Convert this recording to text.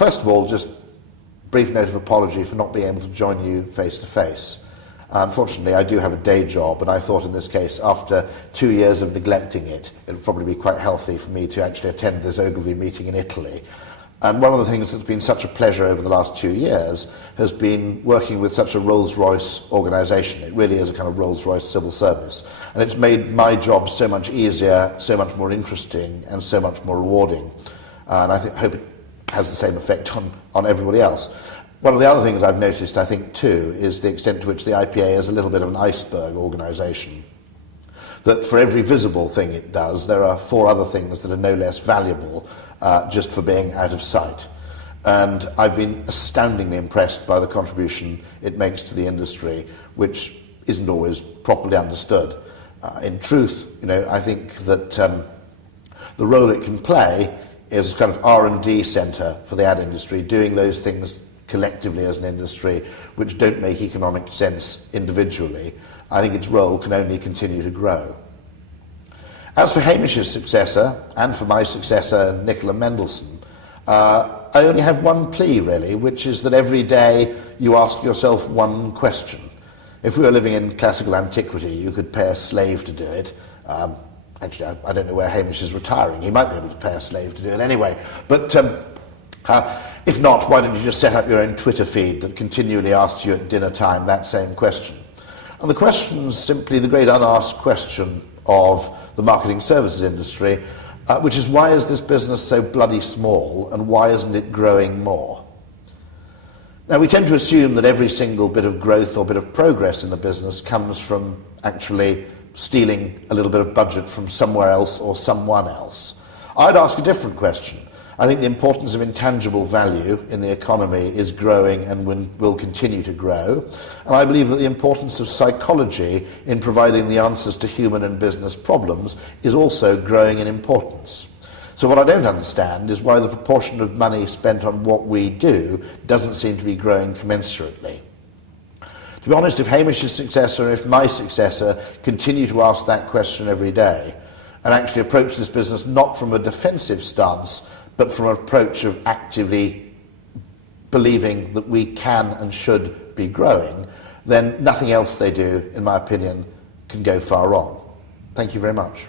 First of all, just brief note of apology for not being able to join you face to face. Unfortunately, I do have a day job, and I thought in this case, after 2 years of neglecting it, it would probably be quite healthy for me to actually attend this Ogilvy meeting in Italy. And one of the things that's been such a pleasure over the last 2 years has been working with such a Rolls-Royce organisation. It really is a kind of Rolls-Royce civil service. And it's made my job so much easier, so much more interesting, and so much more rewarding. And I hope it has the same effect on everybody else. One of the other things I've noticed, I think, too, is the extent to which the IPA is a little bit of an iceberg organisation. That for every visible thing it does, there are 4 other things that are no less valuable just for being out of sight. And I've been astoundingly impressed by the contribution it makes to the industry, which isn't always properly understood. In truth, I think that the role it can play is a kind of R&D centre for the ad industry, doing those things collectively as an industry which don't make economic sense individually. I think its role can only continue to grow. As for Hamish's successor, and for my successor, Nicola Mendelsohn, I only have one plea, really, which is that every day you ask yourself one question. If we were living in classical antiquity, you could pay a slave to do it. Actually, I don't know where Hamish is retiring. He might be able to pay a slave to do it anyway. But if not, why don't you just set up your own Twitter feed that continually asks you at dinner time that same question? And the question is simply the great unasked question of the marketing services industry, which is, why is this business so bloody small, and why isn't it growing more? Now, we tend to assume that every single bit of growth or bit of progress in the business comes from actually stealing a little bit of budget from somewhere else or someone else. I'd ask a different question. I think the importance of intangible value in the economy is growing and will continue to grow. And I believe that the importance of psychology in providing the answers to human and business problems is also growing in importance. So what I don't understand is why the proportion of money spent on what we do doesn't seem to be growing commensurately. To be honest, if Hamish's successor and if my successor continue to ask that question every day and actually approach this business not from a defensive stance, but from an approach of actively believing that we can and should be growing, then nothing else they do, in my opinion, can go far wrong. Thank you very much.